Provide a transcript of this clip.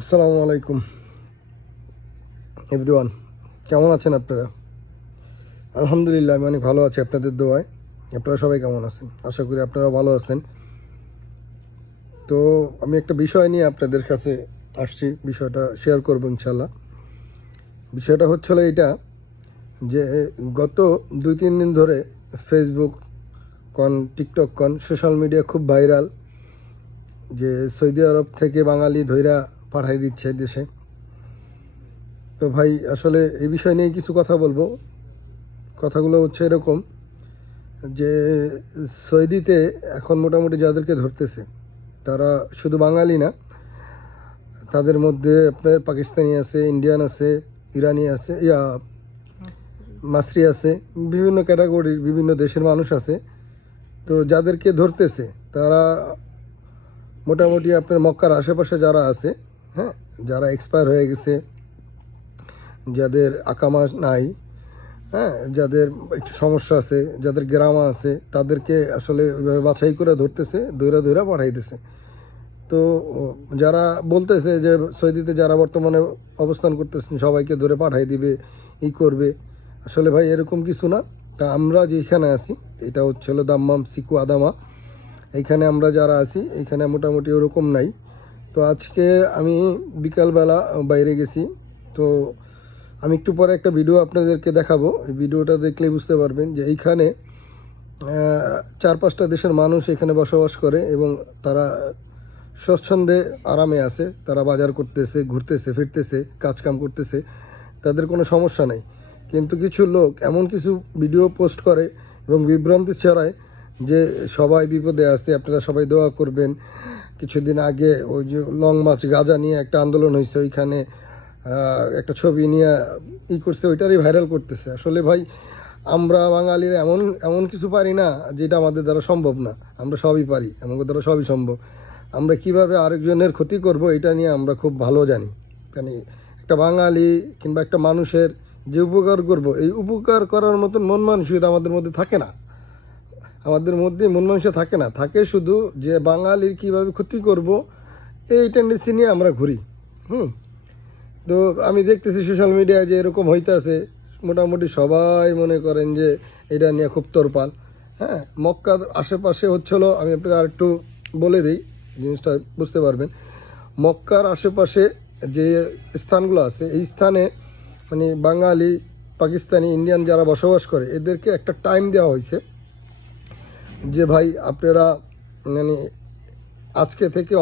আসসালামু আলাইকুম এভরিওয়ান, কেমন আছেন আপনারা? আলহামদুলিল্লাহ, আমি অনেক ভালো আছি আপনাদের দোয়ায়। আপনারা সবাই কেমন আছেন? আশা করি আপনারা ভালো আছেন। তো আমি একটা বিষয় নিয়ে আপনাদের কাছে আসছি, বিষয়টা শেয়ার করব ইনশাল্লাহ। বিষয়টা হচ্ছিল এইটা যে গত 2-3 দিন ধরে ফেসবুক কন, টিকটক কন, সোশ্যাল মিডিয়া খুব ভাইরাল যে সৌদি আরব থেকে বাঙালি ধইরা পাঠাই দিচ্ছে দেশে। তো ভাই, আসলে এই বিষয় নিয়ে কিছু কথা বলবো। কথাগুলো হচ্ছে এরকম যে সৌদিতে এখন মোটামুটি যাদেরকে ধরতেছে তারা শুধু বাঙালি না, তাদের মধ্যে আপনার পাকিস্তানি আছে, ইন্ডিয়ান আছে, ইরানি আছে, মাসরি আছে, বিভিন্ন ক্যাটাগরির বিভিন্ন দেশের মানুষ আছে। তো যাদেরকে ধরতেছে তারা মোটামুটি আপনার মক্কার আশেপাশে যারা আছে, হ্যাঁ, যারা এক্সপায়ার হয়ে গেছে, যাদের আকামা নাই, হ্যাঁ, যাদের একটু সমস্যা আছে, যাদের গ্রামা আছে, তাদেরকে আসলে ওইভাবে বাছাই করে ধরতেছে, দৈরা দৈরা পাঠাইতেছে। তো যারা বলতেছে যে সৌদিতে যারা বর্তমানে অবস্থান করতেছেন সবাইকে ধরে পাঠাই দিবে, ই করবে, আসলে ভাই এরকম কিছু না। তা আমরা যেখানে আছি, এটা হচ্ছিল দাম্মাম সিকু আদামা, এইখানে আমরা যারা আছি এইখানে মোটামুটি ওরকম নাই। তো আজকে আমি বিকালবেলা বাইরে গেছি। তো আমি একটু পরে একটা ভিডিও আপনাদেরকে দেখাবো, এই ভিডিওটা দেখলেই বুঝতে পারবেন যে এইখানে 4-5টা দেশের মানুষ এখানে বসবাস করে এবং তারা স্বচ্ছন্দে আরামে আছে। তারা বাজার করতেছে, ঘুরতেছে, ফিরতেছে, কাজকাম করতেছে, তাদের কোনো সমস্যা নেই। কিন্তু কিছু লোক এমন কিছু ভিডিও পোস্ট করে এবং বিভ্রান্তি ছড়ায় যে সবাই বিপদে আছে, আপনারা সবাই দোয়া করবেন। কিছুদিন আগে ওই যে লং মার্চ গাজা নিয়ে একটা আন্দোলন হয়েছে, ওইখানে একটা ছবি নিয়ে করছে, ওইটারই ভাইরাল করতেছে। আসলে ভাই, আমরা বাঙালিরা এমন এমন কিছু পারি না যেটা আমাদের দ্বারা সম্ভব না। আমরা সবই পারি, আমাদের দ্বারা সবই সম্ভব। আমরা কিভাবে আরেকজনের ক্ষতি করব এটা নিয়ে আমরা খুব ভালো জানি। কারণ একটা বাঙালি কিংবা একটা মানুষের যে উপকার করব, এই উপকার করার মতন মন মানসিকতা আমাদের মধ্যে থাকে না। আমাদের মধ্যে মন মানসিকতা থাকে না, থাকে শুধু যে বাঙালির কিভাবে ক্ষতি করব, এই টেন্ডেন্সি নিয়ে আমরা ঘুরি। তো আমি দেখতেছি সোশ্যাল মিডিয়ায় যে এরকম হইতেছে, মোটামুটি সবাই মনে করেন যে এটা নিয়ে খুব তোরপাল। হ্যাঁ, মক্কার আশেপাশে হচ্ছিল, আমি আপনাকে আরেকটু বলে দিই, জিনিসটা বুঝতে পারবেন। মক্কার আশেপাশে যে স্থানগুলো আছে, এই স্থানে মানে বাঙালি, পাকিস্তানি, ইন্ডিয়ান যারা বসবাস করে এদেরকে একটা টাইম দেওয়া হয়েছে যে ভাই আপনারা মানে আজকে থেকে